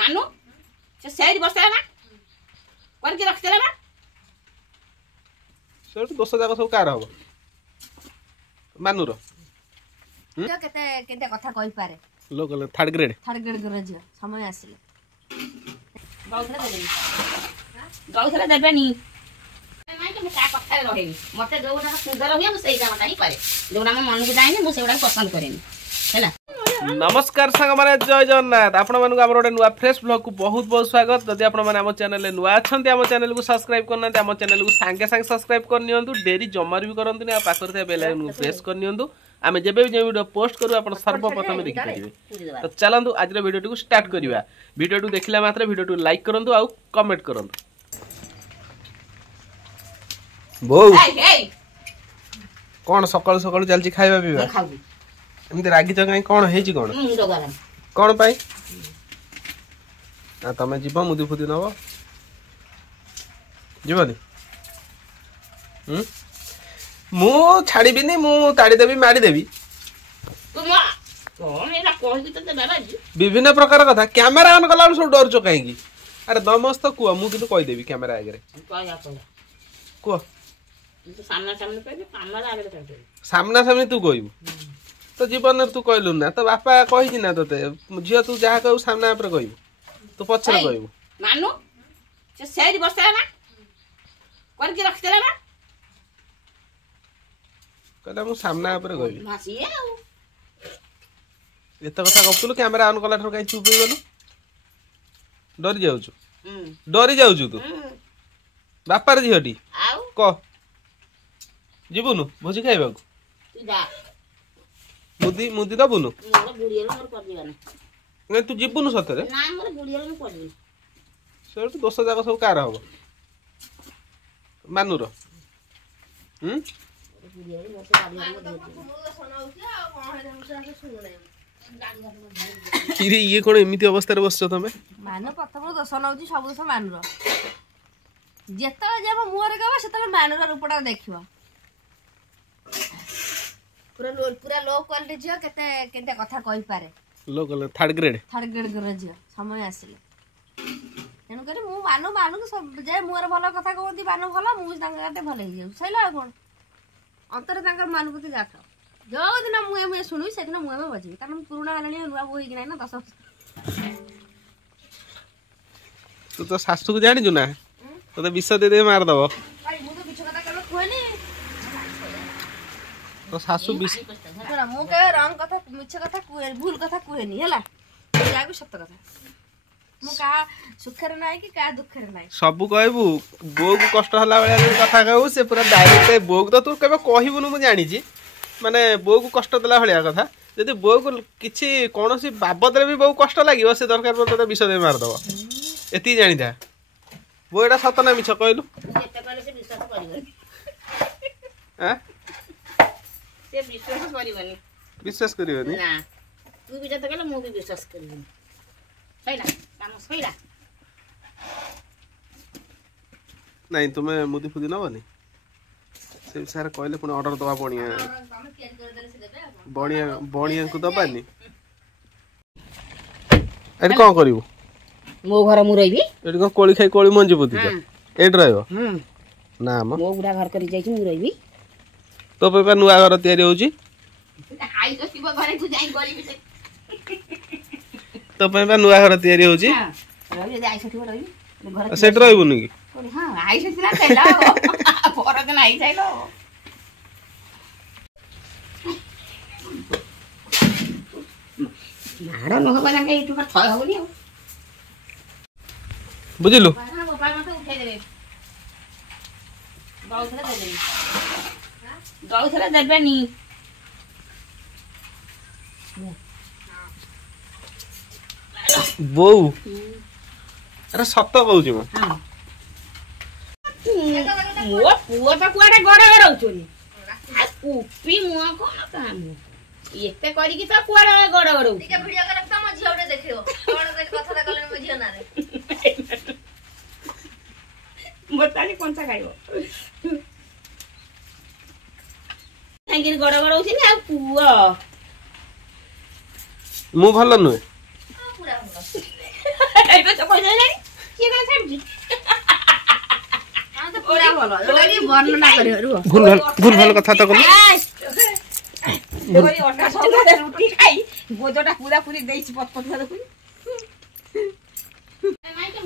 मानू से सेठ बसला ना कर के रखते ना सेठ दोष जाक सब कार हो मानूर केते केते कथा कहि पारे लोक थर्ड ग्रेड गरज समय आसिले गौथला देबेनी नहीं तो मैं का कथा रहेनी मते जोटा सुंदर होया मुझे कामटा ही पारे जोटा मैं मन को जाइनी मुझे सेटा पसंद करेनी हैला। नमस्कार सांग माने जय जगन्नाथ आपण मानू हमर ओटे नुवा फ्रेश ब्लॉग को बहुत बहुत स्वागत। जदि आपण माने हम चैनल ले नुवा अछंती हम चैनल को सब्सक्राइब करना हम चैनल को सांगे सांगे सब्सक्राइब कर नियंतु डेरी जमार भी करंतु ने पाखर थे बेल आइकन को प्रेस कर नियंतु आमे जेबे भी जे वीडियो पोस्ट करू आपण सर्वप्रथम देखि परिबे। तो चलंतु आज रे वीडियो को स्टार्ट करिवा। वीडियो देखिला मात्र वीडियो लाइक करंतु आ कमेंट करंतु। बो कौन सकाल सकाल चलची खाइबा पीबा एमती रागी कहीं कौन है कौन पाई ना तमें जीव मुदी फुदी नब जीवनी मु छाड़बीनी मु ताड़ीदेवी मारिदेवी विभिन्न प्रकार कथा कैमेरा ऑन कला सब डर कहीं अरे दमस्त कुह मु किंतु कहीदेवी कैमेरा आगे कुह सामना सामने तू कहबू तो जीवन तू कहलु ना तो बापा कही ना तोते झील तू जहाँ कहू सामना पर कहबू तू पछरे कहबू मानू से सेठ बसला ना कर के रखते ना कहला मु सामना पर कहबी मासिए एत कथा गपुलु कैमेरा ऑन कला ठर कहीं चुप हो गलु डरी जाउछु तू बापार झीटी कह जीवनु भोजी खाइबा तू जा मुदी मुदी दबुनु मोर बुढ़िया मोर कर दिबा नहीं तू जीवनु सतरे ना मोर बुढ़िया मोर कर दिबा सेठ दोष जाक सब कार हो मानूर बुढ़िया मोर से किरे ये कोन एमिति अवस्था रे बसछ तमे मान प्रथम दोष नउची सब दोष मानुर जेतले जेब मुहरे गबा सेतले मानुर रूपटा देखिबो पूरा लो क्वालिटी झियो केते केते कथा कहि पारे लो थर्ड ग्रेड गरज समय आसिले तेनु करी मु मानु सब जे मुहरे भलो कथा कहती मानु भलो मु तांगाटे भलो हे जाउ सैला कोन अंतर तांकर मानुपति जात जो दिन मु सुनु से दिन मु बजी कारण पुराना हलानी नुवा बोही कि ना 10 तू तो सासू को जानि छु ना तो विष दे दे मार दबो भाई मु तो किछ कथा केबे कहनी तो सासू विष तोरा मु के रंग कथा मिछ कथा भूल कथा कहनी हैला या भी सत्य कथा मु का सुखरे नाही कि का दुखरे नाही सब कहबू बो को कष्ट हला बेला कथा कहू से पूरा डायरेक्ट बो को तो तू केबे कहिबुनु मु जानि छी माने बो को कष्ट देला भलिया कथा यदि बो को किछि कोनोसी बाबद रे भी बो कष्ट लागिवो से दरकार पर तो विष दे मार दबो एती जानि था बो एटा सत ना मिछ कहलु एते कहले से विश्वास करिवनी हैं से विश्वास करिवनी विश्वास करिवनी ना तू भी जत कहले मु भी विश्वास करिवनी सैला काम सैला नहीं तुम्हें मुदी फुदी नबनी से सारे कहले पुणी ऑर्डर दबा बणिया बणिया बणिया को दबानी एडी कोन करिवो मो घर मु रहिबी एडी कोन कोली खाई कोली मंजी बुदी एडी रहयो ना म मो बुढ़ा घर करी जाई छी मु रहिबी तो पेपर नुआ घर तयारी होची आई तो शिव घरे तू जाई गली से तो पेपर नुआ घर तयारी होची रहि जाई सठी रहिबी घर सेट रहबुनी की हां आई से ना चला फरक नाही जाइलो नाड़ा न हो बना के इटु का थय होनी बुझिलु हां गोपाल मते उठै देबे गौथला देबे नी बो अरे सत कहूची म हां मो पुओ त कुआडे गडा गडौछोनी आ कुपी मुआ कोन काम एते करी कि त कुआडे गडा गडौ ठीक वीडियो कर त म झियोडे देखियो कोन के कथा कहले म झियो ना रे बतानी कोन सा खाइबो कांगिर गडा गडौछिनी आ पुओ मु भल नुहे ଭଲ ଯୋଉଟା କି ବର୍ଣ୍ଣନା କରିବ ରୁହ ଭୁଲ ଭଲ କଥା ତ କଲ ଅଟା ସଙ୍ଗରେ ରୁଟି ଖାଇ ଗୋଦଟା ପୁରା ପୁରି ଦେଇଛି ପତପତ ଦେଖୁନି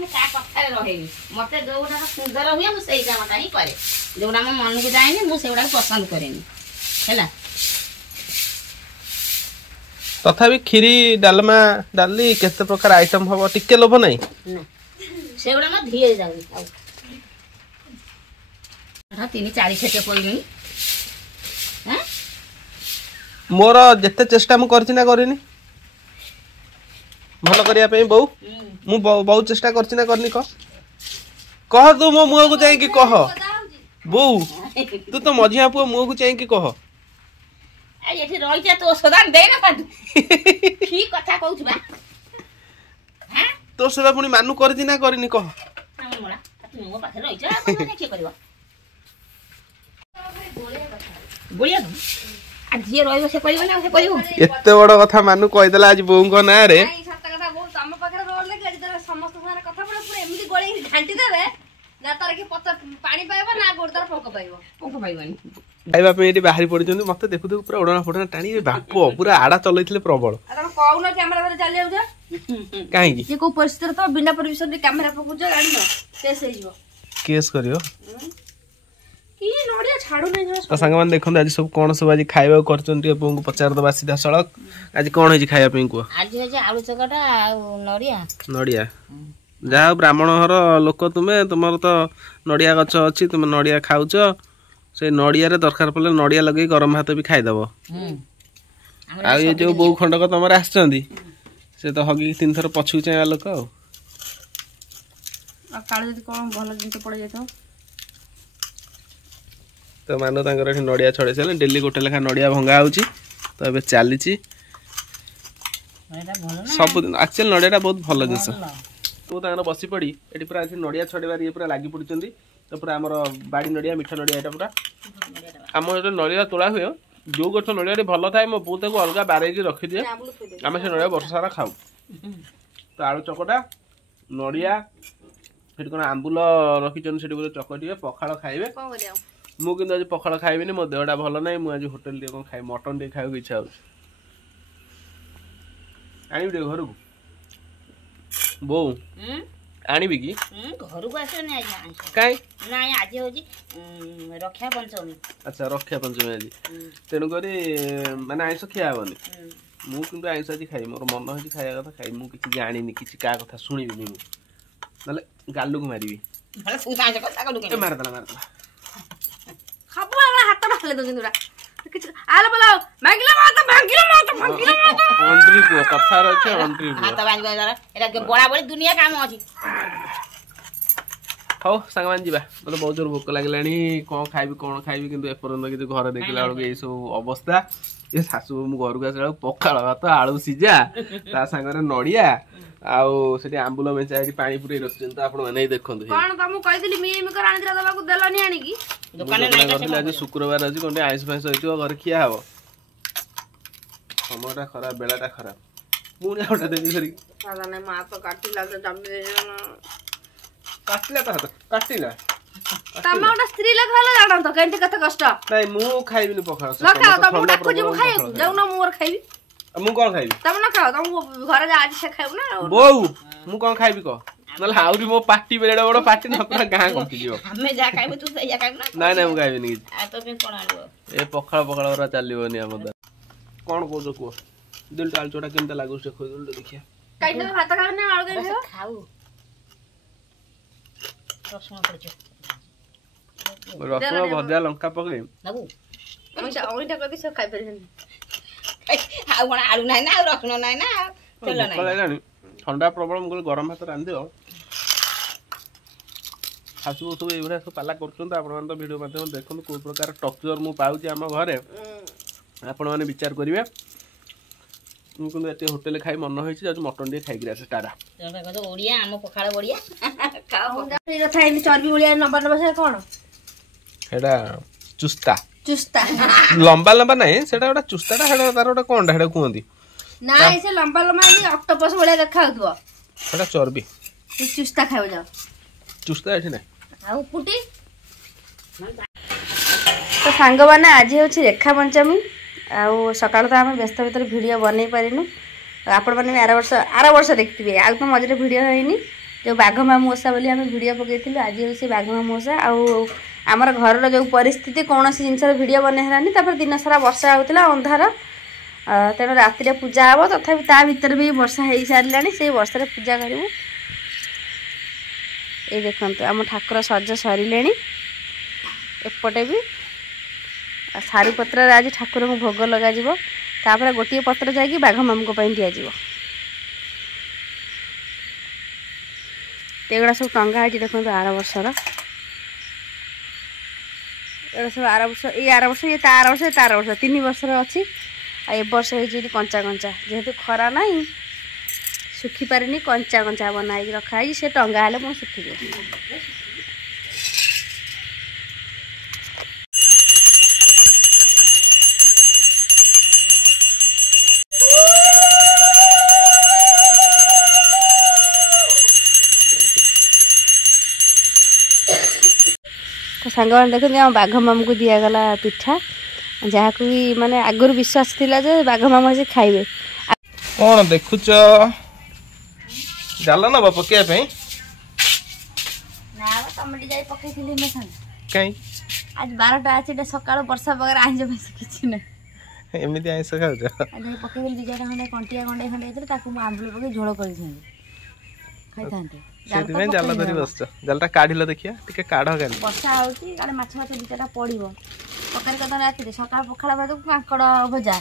ମୁଁ ତା କଥାରେ ରହେନି ମତେ ଯୋଉଟା ସୁନ୍ଦର ହୁଏ ମୁଁ ସେଇ କାମଟା ହିଁ କରେ ଯୋଉଟା ମୋ ମନକୁ ଯାଏନି ମୁଁ ସେଗୁଡାକୁ ପସନ୍ଦ କରେନି ହେଲା ତଥାପି କ୍ଷୀରି ଡାଲମା ଡାଲି କେତେ ପ୍ରକାର ଆଇଟମ ହବ ଟିକେ ଲୋଭ ନାହିଁ ନା ସେଗୁଡା ମୋ ଧୀରେ ଯାଉନି ଆଉ 3-4 ଛେକେ ପଡ଼ିଲେଣି ମୋର ଯେତେ ଚେଷ୍ଟା ମୁଁ କରିଛି ନା କରିନି ଭଲ କରିବା ପାଇଁ ବୋଉ ମୁଁ ବହୁତ ଚେଷ୍ଟା କରିଛି ନା କରିନି କହ ତୁ ମୋ ମୁହଁକୁ ଯାଇକି କହ ବୋଉ ତୁ ତ ମଝିଆ ପୁଅ ମୁହଁକୁ ଯାଇକି କହ ଏଠି ରହିଛେ ତୋ ସଦାନ ଦେଇନା ପାଦୁ କି କଥା କହୁଛୁ ବା ତୋ ସେବା ପୁଣି ମାନୁ କରିଛି ନା କରିନି କହ ମୋ ପାଖରେ ରହିଛ କିଏ କରିବ ଯିଏ ରହିବ ସେ କରିବ ନା ସେ କରିବ ଏତେ ବଡ କଥା ମାନୁ କହିଦେଲା ଆଜି ବୋଉଙ୍କ ନାଁରେ ତମ ପାଖରେ ରହିଲେ ସମସ୍ତ ସାଙ୍ଗରେ କଥା ପଡେ ପୁରା ଏମିତି ଗୋଳେଇକି ଘାଣ୍ଟି ଦେବେ ନା ତାର କି ପାଣି ପାଇବ ନା ଗୋଡ ତାର ପଙ୍କ ପାଇବନି ଖାଇବା ପାଇଁ ଏଠି ବାହାରି ପଡିଛନ୍ତି ମତେ ଦେଖୁ ଦେଖୁ ପୁରା ଉଡଣା ଫଡଣା ଟାଣି ବାପ ପୁରା ଆଡା ଚଲେଇଥିଲେ ପ୍ରବଳ କହୁନ କ୍ୟାମେରା ଚାଲି ଯାଉଛ କାହିଁକି ସେ କୋଉ ପରିସ୍ଥିତିରେ ତ ବିନା ପରିମିଶନ କ୍ୟାମେରା ପକଉଛ ଜାଣିନ କେସ୍ ହେଇଯିବ କେସ୍ କରିବ କି ନଡିଆ ଛାଡୁନି ତ ସାଙ୍ଗମାନେ ଦେଖନ୍ତୁ ଆଜି ସବୁ କଣ ସବୁ ଆଜି ଖାଇବାକୁ କରିଛନ୍ତି ଟିକେ ବୋଉଙ୍କୁ ପଚାରିଦବା ସିଧା ସଳଖ ଆଜି କଣ ହେଇଛି ଖାଇବା ପାଇଁ କୁହ ଆଜି ହେଇଛି ଆଳୁ ଚକଟା ଆଉ ନଡିଆ ଯାହା ହଉ ବ୍ରାହ୍ମଣ ଘର ଲୋକ ତୁମେ ତୁମର ତ ନଡିଆ ଗଛ ଅଛି ତୁମେ ନଡିଆ ଖାଉଛ ସେ ନଡିଆରେ ଦରକାର ପଡିଲେ ନଡିଆ ଲଗେଇ ଗରମ ଭାତ ବି ଖାଇଦବ ଆଉ ଏ ଯୋଉ ବୋଉ ଖଣ୍ଡକ ତମର ଆସିଛନ୍ତି ସେ ତ ହଗିକି 3 ଥର ପଛକୁ ଚାହିଁବା ଲୋକ ଆଉ କାଳେ ଯଦି କଣ ଭଲ ଜିନିଷ ପଡି ଯାଇଥିବ ତ ମାନ ତାଙ୍କର ଏଠି ନଡିଆ ଛଡେଇ ସାରିଲେ ଡେଲି ଗୋଟେ ଲେଖା ନଡିଆ ଭଙ୍ଗା ହଉଛି ତ ଏବେ ଚାଲିଛି ସବୁଦିନ ଆକ୍ଚୁଆଲି ନଡିଆଟା ବହୁତ ଭଲ ଜିନିଷ ତୁ ତାଙ୍କର ବସି ପଡି ଏଠି ପୁରା ଆଜି ନଡିଆ ଛଡେଇବାର ଇଏ ପୁରା ଲାଗି ପଡିଛନ୍ତି ତ ପୁରା ଆମର ବାଡି ନଡିଆ ମିଠା ନଡିଆ ଏଇଟା ପୁରା ଆମ ଏଠି ନଡିଆ ତୋଳା ହୁଏ ଯୋଉ ଗଛ ନଡିଆ ଭଲ ଥାଏ ମୋ ବୋଉ ତାକୁ ଅଲଗା ବାରେଇକି ରଖିଦିଏ ଆମେ ସେ ନଡିଆ ବର୍ଷ ସାରା ଖାଉ ତ ଆଳୁ ଚକଟା ନଡିଆ ସେଠି କଣ ଆମ୍ବୁଲ ରଖିଛନ୍ତି ସେଠି ବୋଧେ ଚକଟିବେ ପଖାଳ ଖାଇବେ ମୁଁ କିନ୍ତୁ ଆଜି ପଖାଳ ଖାଇବିନି ମୋ ଦେହଟା ଭଲ ନାହିଁ ମୁଁ ଆଜି ହୋଟେଲ ଟିକେ କଣ ଖାଇବି ମଟନ ଟିକେ ଖାଇବାକୁ ଇଚ୍ଛା ହଉଛି ଆଣିବି ଟିକେ ଘରକୁ ବୋଉ ଆଣିବି କି ଘରକୁ ଆସିବନି ଆଜି କାଇଁ ନାଇଁ ଆଜି ହଉଛି ରକ୍ଷା ପଞ୍ଚମୀ ଆଚ୍ଛା ରକ୍ଷା ପଞ୍ଚମୀ ଆଜି ତେଣୁକରି ମାନେ ଆଇଁଷ ଖିଆ ହବନି ମୁଁ କିନ୍ତୁ ଆଇଁଷ ଆଜି ଖାଇବି ମୋର ମନ ହେଇଛି ଖାଇବା କଥା ଖାଇବି ମୁଁ କିଛି ଜାଣିନି କିଛି କାହା କଥା ଶୁଣିବିନି ମୁଁ ନହେଲେ ଗାଲୁକୁ ମାରିବି ମାରିଦେଲା ସବୁବେଳେ ହାତ ଢାଳି ଦଉଛନ୍ତି ଦୁନିଆ କାମ ଅଛି ହଉ ସାଙ୍ଗମାନେ ଯିବା ମତେ ବହୁତ ଜୋର ଭୋକ ଲାଗିଲାଣି କଣ ଖାଇବି କିନ୍ତୁ ଏପର୍ଯ୍ୟନ୍ତ କିଛି ଘରେ ଦେଖିଲା ବେଳକୁ ଏଇ ସବୁ ଅବସ୍ଥା ଏ ଶାଶୁ ମୁଁ ଘରକୁ ଆସିଲା ବେଳକୁ ପଖାଳ ଭାତ ଆଳୁ ସିଝା ତା ସାଙ୍ଗରେ ନଡିଆ ଆଉ ସେଠି ଆମ୍ବୁଲ ମେଞ୍ଚା ଏଠି ପାଣି ପୁରେଇ ରଖିଛନ୍ତି ତ ଆପଣ ମାନେ ଦେଖନ୍ତୁ କଣ ତମକୁ କହିଥିଲି ମିମିକର ଆଣିଥିଲା ଦବାକୁ ଦେଲନି ଆଣିକି ଆଜି ଶୁକ୍ରବାର ଅଛି କଣ ଆଇଁଷ ଫାଇଁଷ ହେଇଥିବ ଘରେ ଖିଆ ହବ সময়ଟା ଖରାପ ବେଳାଟା ଖରାପ ପୁଣି ଆଉଟା ଦେବି ଧରିକି ମା ତ କାଟିଲା ତ କାଟିଲା ତ ହାତ କାଟିଲା ତମେ ଗୋଟେ ସ୍ତ୍ରୀ ଲୋକ ହେଲେ ଜାଣନ୍ତ କେମିତି କେତେ କଷ୍ଟ ନାଇଁ ମୁଁ ଖାଇବିନି ପଖାଳ ତମକୁ ଡାକୁଛି ମୁଁ ଖାଇବାକୁ ଯାଉନ ମୁଁ ମୋର ଖାଇବି ମୁଁ କଣ ଖାଇବି ତମେ ନ ଖାଅ ତମକୁ ଘରେ ଯା ଆଜି ସେ ଖାଇବୁ ନା ବୋଉ ମୁଁ କଣ ଖାଇବି କହ ନହେଲେ ଆହୁରି ମୋ ପାଟି ବେଡେ ବଡ ପାଟି ନ ପୁରା ଗାଁ କଟିଯିବ ଆମେ ଯାହା ଖାଇବୁ ତୁ ସେଇଆ ଖାଇବୁ ନା ନାଇଁ ମୁଁ ଖାଇବିନି କିଛି ଆଉ ତ କଣ ଆଣିବ ଏ ପଖାଳ ଗୁରା ଚାଲିବନି ଆମ ଦ୍ୱାରା କଣ କହୁଛ କୁହ ଦିଲଟା ଆଳୁ ଚୋଟା କେମିତି ଲାଗୁଛି ଖୋଇଦେଲୁ ଦେଖିଆ କାଇଲେ ଭାତ ଖାଉ ନା ଆଳୁ କାଇ ଖାଉ ରସୁଣ ପଡିଛ ରସୁଣ ଭଜା ଲଙ୍କା ପକେଇ ବାବୁ ଅଇଁଠା କରିକି ସେ ଖାଇପାରିବେନି ଆଉ କଣ ଆଳୁ ନାହିଁ ନା ଆଉ ରସୁଣ ନାହିଁ ନା ତେଲ ନାହିଁ ଥଣ୍ଡା ପ୍ରବଳ ମୁଁ କହିଲି ଗରମ ଭାତ ରାନ୍ଧିଦିଅ ଶାଶୁ ସବୁ ଏଇଭଳିଆ ସବୁ ପାଲା କରୁଛନ୍ତି ଆପଣମାନେ ତ ଭିଡ଼ିଓ ମାଧ୍ୟମରେ ଦେଖନ୍ତୁ କୋଉ ପ୍ରକାର ଟକ୍ଚର ମୁଁ ପାଉଛି ଆମ ଘରେ ଆପଣମାନେ ବିଚାର କରିବେ ମୁଁ କିନ୍ତୁ ଏତେ ହୋଟେଲରେ ଖାଇ ମନ ହେଇଛି ଯାଉଛି ମଟନ ଟିକେ ଖାଇକି ଆସେ ଟାରା ଓଡ଼ିଆ ଆମ ପଖାଳ ବଢ଼ିଆ ଚର୍ବି ଭଳିଆ ଲମ୍ବା ଲମ୍ବା ସେ କଣ ସେଇଟା ଚୁସ୍ତା ଚୁସ୍ତା ଲମ୍ବା ଲମ୍ବା ନାହିଁ ସେଇଟା ଗୋଟେ ଚୁସ୍ତାଟା ସେଇଟା ତାର ଗୋଟେ କଣଟା ସେଇଟା କୁହନ୍ତି ନାଇଁ ସେ ଲମ୍ବା ଲମ୍ବା ଅକ୍ଟୋପସ ଭଳିଆ ଦେଖା ହଉଥିବ ସେଇଟା ଚର୍ବି ଚୁସ୍ତା ଖାଇବ ଯାଅ ଚୁସ୍ତା ଏଠି ନାହିଁ ଆଉ ପୁଟି तो सांग मैंने आज हूँ रेखा पंचमी आउ सका तो आम व्यस्त भितर भिड बनई पारिनु आपण मैंने आर वर्ष देखिए आउ तो मझे भिड होनी जो बाघ मामू ओषा बोली आम भिड पकईलु आज हूँ से बाघ मामू ओषा आमर घर जो परिस्थिति कौन जिनस भिड बनईलानी दिन सारा वर्षा होता अंधार तेणु राति पूजा हम तथा ता भर भी वर्षा हो सारे से वर्षा पूजा करूँ ये देखो आम ठाकुर सज सर एपटे भी सारू पत्र आज ठाकुर को भोग लग तापर गोटे पत्र जाकि बाघ मामू दि एगुड़ा सब टंगा है देखो आर वर्षर एगुड़ा सब आर वर्ष ये आर वर्ष ये तार वर्ष तार वर्ष 3 वर्षर अच्छी आ वर्ष हो कंचा कंचा जेहेतु खरा ना सुखी पारे कंचा कंचा बनाई रखाई से टंगा हेल्ले मुझे सुखी जाए। तो सांग देखते आम बाघ मामू को दिगला पिठा जहाँ को भी माने आगुर विश्वास थिला जे बाघ मामू आज खाइबे कौन देखुच जाल ना पकड़ पे ना टमाटी जाई पकईली मे संग कहीं आज 12टा अच्छे सकाळ वर्षा बगर आइज बस किछि ना एमिति आइस खाउ जा आज पकईली 2 खंडे कंटिया खंडे खंडे इधर ताकू म आंबल पकई झोळ करि छन खाइथांते सेति जाल धरी बसछ जालटा काढिलो देखिया टिके काढ गाली वर्षा होची काले माछ माछ 2टा पड़िबो पकड़ कदन राति सकाळ पखाळा भात कांकड़ भजा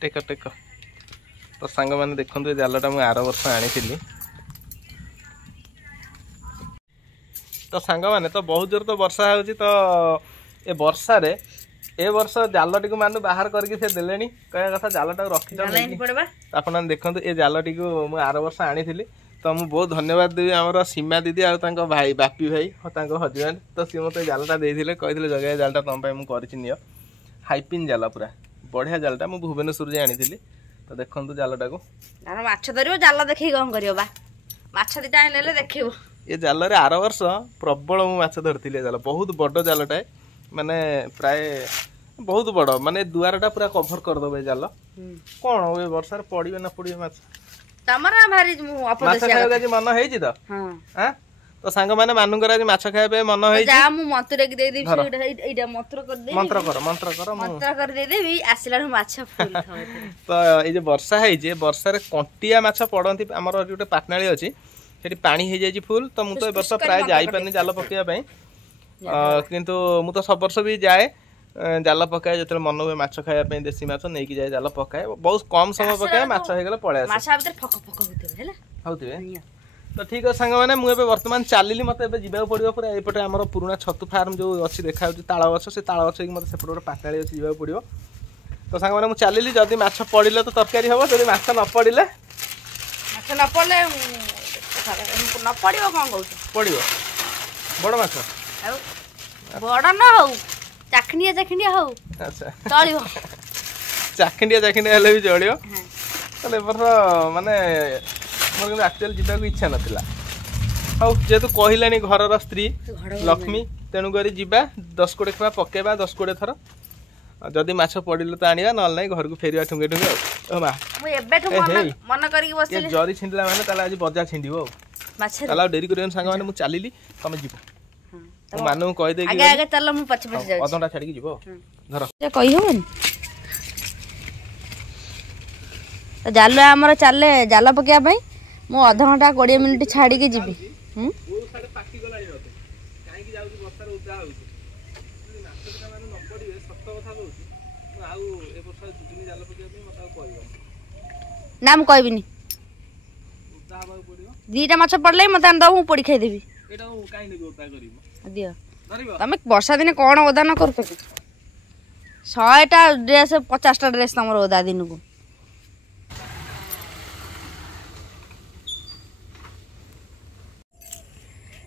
टेक टेक तो सांग मैंने देखते जालटा मुझे आर वर्ष आनी तो सांग मैंने तो बहुत जोर तो वर्षा हो तो ए वर्षा रे ए वर्ष जालटी को मान बाहर करके से देले कह कथा जालटा रखी आप देखते ये जालटी को मुझे आर वर्ष आनी तो मुझे बहुत धन्यवाद देवी आमर सीमा दीदी आ भाई बापी भाई और हजबैंड तो सी मत जालटा देते कहते जगह जालटा तुम मुझे हाइपिन जाल पूरा बढ़िया जालटा मुझे भुवनेश्वर जाए आनी तो देखु जालटा को माछ धर जाल देख कौन कर माछ 2टा ने देख ये जाल रे आर वर्ष प्रबल मु माछ धरती जाल बहुत बड़ जालटाए माने प्राय बहुत बड़ माने दुआरटा पूरा कभर करदे जाल कौन ए वर्षा पड़े ना पड़े माछ तमरा भारी माछ खाइबा आज मन हेजी तो हां तो सांग माने मानुंगर आज माछ खाइबा मन हेजी जा मु मंत्र के दे देबी एटा मंत्र कर दे मंत्र कर दे देबी आसिला माछ फुल थाउ तो ए जे वर्षा हेजी वर्षा रे कंटिया माछ पड़ंती हमर गोटे पाटनाळी अछि सेठी पानी हे जाई फुल तो मु तो ए वर्ष प्राय जाई पानी जाल पकिया पई किंतु मु तो सब वर्ष भी जाए जाल पकाए जो मन हुए माछ खाइबा देसी माछ नहीं कि जाए जाल पकाए बहुत कम समय पकाए माछ हो गले पळे आसे माछ भीतर फक फक होते हैला होते तो ठीक है सांग मैंने मुझे बर्तमान चलिली मत जावाक पड़ो पूरा एपटे आम पुराना छतु फार्म जो अच्छी देखा ताल गछ से ताल गछ मत से गोटे पाताड़ी अच्छी जावाक पड़ो तो सांग मैंने मुझे चलिली जदि माछ पड़े तो तरकारी हम जब माछ न पड़े न पड़े न पड़ो कौन कह पड़ो बड़ माछ बड़ न हो चाखनिया चाखनिया हो अच्छा चलो चाखिंडिया हेले भी चलो तो माने मोर एक्चुअल जीवाक इच्छा नाला हाँ जेहेतु कहलानी घर स्त्री लक्ष्मी तेणुक जा 10 कोड़े खा पकेबा 10 कोड़े थर जदि माछ पड़े तो आनिबा ना ना घर को फेरिया ठुंगे ठुंगे मन कर जरी छिंडला माने आज बजा छिंडो डेरी कर सांग मैंने चलिली तुम जीव मानू कहीदे अधघंटा छाड़ी जीव घर कही जाल आमर चले जाल पकड़ा मु अध घंटा 20 मिनिट छाड़ी के जीवी ना मु कहबिनी 2टा माछ पड़े मत दबू पोड़ी खाईदेवी दियो तुम वर्षा दिन कौन ओदा न कर 100टा ड्रेस 50टा ड्रेस तुम ओदा दिन को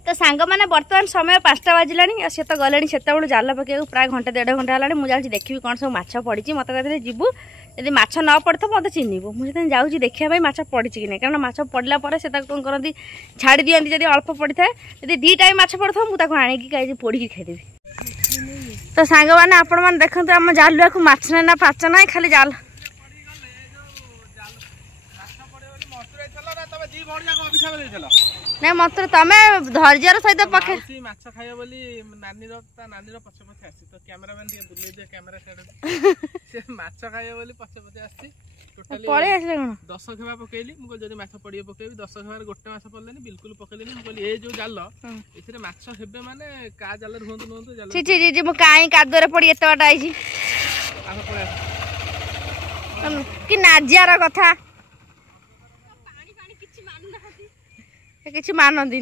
तो सांग मैंने बर्तमान समय 5टा बाजिला सी तो गले से जाल पकड़ प्राय घंटे 1.5 घंटा है मुझे देखी कौन सब माछ पड़ी मत कहते जीवु यदि माछ न पड़े तो मत चिन्हबू मुझे जाऊँगी देखा माछ पड़ी कि नहीं कारण माछ पड़ला से कौन करती छाड़ी दिखती जब अल्प पड़ी था यदि 2 टाइम माछ पड़ता मुझे आनिकी कहीं पोड़ी खाईदेवी। तो सांग मैंने आपण मैंने देखते आम जालुआ को माछ ना पाच ना खाली जाल नहीं मत तुम धैर्यर सहित पके माछ खाइबो बोली नानीर पछे पछे आसी तो कैमरामैन दिए बुले दे कैमरा साइड से माछ खाइबो बोली पछे पछे आसी टोटली पळे आसले कोन 10 खेबा पकेइली मु जदी माछ पडिए पकेबी 10 खेबार गोटे माछ पडलेनी बिल्कुल पकेलेनी मु कहली ए जो जाल एथिरे माछ हेबे माने का जाल रहंतु नहंतु जाल छी छी जी मु काई कादरे पड़ी एत बाटा आइछी आहा पळे कि नाजियार कथा किसी मानती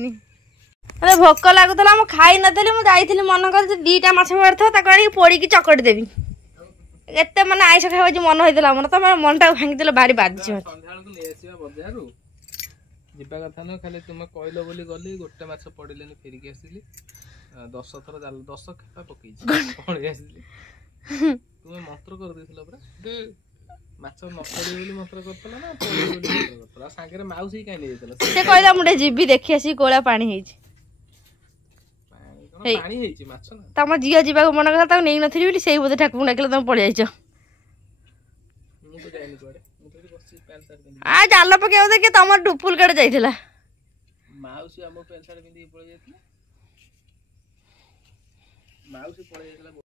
अरे भोक लगुला मुझे खाई नी मुझे मन कर 2टा माछ पड़ा पोड़ी चकटी देवी एत मैंने आइस खाई मन होता मोर तुम मनटा भांगी भारी बाधी ଯିବା କଥା न खाली तुम कहलो बोली गली गोटे माछ पड़िलेनी फेरिकी आसिली 10 थर जाल 10 खेपा पकेइछि पळि आसिली तुम मंत्र कर देथिलो पुरा माछ न पड़ी बोली मंत्र करतला ना पड़ी बोली मंत्र करतला सांगरे माउसी काई नै देतला से कहला मुडे जीबी देखि आसी कोळा पानी हेछि पानी हेछि माछ ना तम जिया जीवा को मन करता नै नथि बोली सेही बोधे ठाकुर डाकले तुम पळि आइछ मु तो जाइनी कोडे मु तो बस पैंट शर्ट पिंदी आ जाल पकेउ दे के तमर डुपुल कड़े जाइथिला माउसी हम पैंट शर्ट पिंदी पळि जाइथिला माउसी पळि जाइथिला।